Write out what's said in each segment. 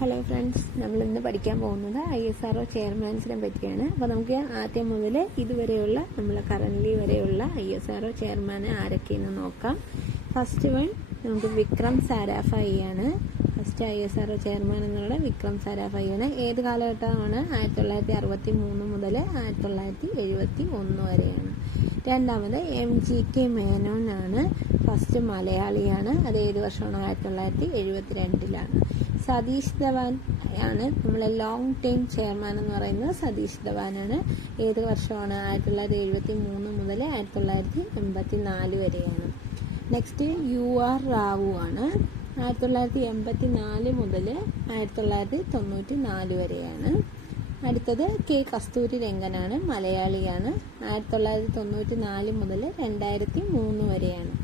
Hello friends, നമ്മളിന്ന് പഠിക്കാൻ പോകുന്നത് ISRO ചെയർമാൻസിനെ പറ്റിയാണ്. അപ്പോൾ നമുക്ക് ആദ്യം മുതൽ ഇതുവരെയുള്ള നമ്മളെ കറൻലി വരെയുള്ള ISRO ചെയർമാനെ ആരൊക്കെയെന്ന് നോക്കാം. ഫസ്റ്റ് വൺ നമുക്ക് വിക്രം സാരാഭായി ആണ്. ഫസ്റ്റ് ISRO ചെയർമാൻ എന്നുള്ള വിക്രം സാരാഭായി ആണ്. ഏത് കാലഘട്ടമാണ്? 1963 മുതൽ 1971 വരെയാണ്. രണ്ടാമത് MGK മേനോൻ ആണ്. ഫസ്റ്റ് മലയാളിയാണ്. അത് ഏത് വർഷമാണ്? 1972 സതീഷ് ധവാൻ ആണ് നമ്മളെ ലോങ് ടൈം ചെയർമാൻ എന്ന് പറയുന്നത്. സതീഷ് ധവാനാണ്. ഏത് വർഷമാണ്? 1973 മുതൽ 1984 വരെയാണ്. നെക്സ്റ്റ് UR റാവു ആണ്. 1984 മുതൽ 1994 വരെയാണ്. അടുത്തത് K കസ്തൂരി രംഗനാണ്. മലയാളിയാണ്. 1994 മുതൽ 2003 വരെയാണ്.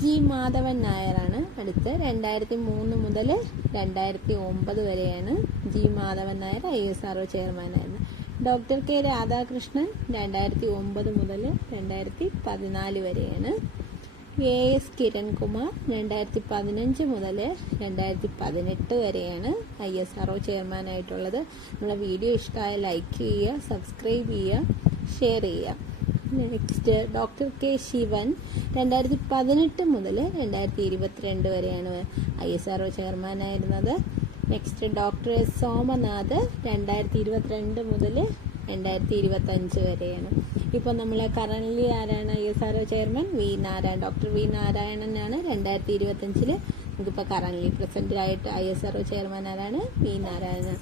G മാധവൻ നായരാണ്. അടുത്ത് 2003 മുതൽ 2009 വരെയാണ്. G മാധവൻ നായർ ISRO ചെയർമാനായിരുന്നു. ഡോക്ടർ K രാധാകൃഷ്ണൻ 2009 മുതൽ 2014 വരെയാണ്. AS കിരൺകുമാർ 2015 മുതൽ 2018 വരെയാണ് ISRO ചെയർമാനായിട്ടുള്ളത്. നമ്മളെ വീഡിയോ ഇഷ്ടമായ ലൈക്ക് ചെയ്യുക, സബ്സ്ക്രൈബ് ചെയ്യുക, ഷെയർ ചെയ്യുക. നെക്സ്റ്റ് ഡോക്ടർ K ശിവൻ 2018 മുതൽ 2022 വരെയാണ് ISRO ചെയർമാനായിരുന്നത്. നെക്സ്റ്റ് ഡോക്ടർ S സോമനാഥ് 2022 മുതൽ 2025 വരെയാണ്. ഇപ്പോൾ നമ്മളെ കറൻലി ആരാണ് ISRO ചെയർമാൻ? ഡോക്ടർ V നാരായണനാണ്. 2025 നമുക്കിപ്പോൾ കറൻലി പ്രസന്റ് ആയിട്ട് ISRO ചെയർമാൻ ആരാണ്? V നാരായണൻ.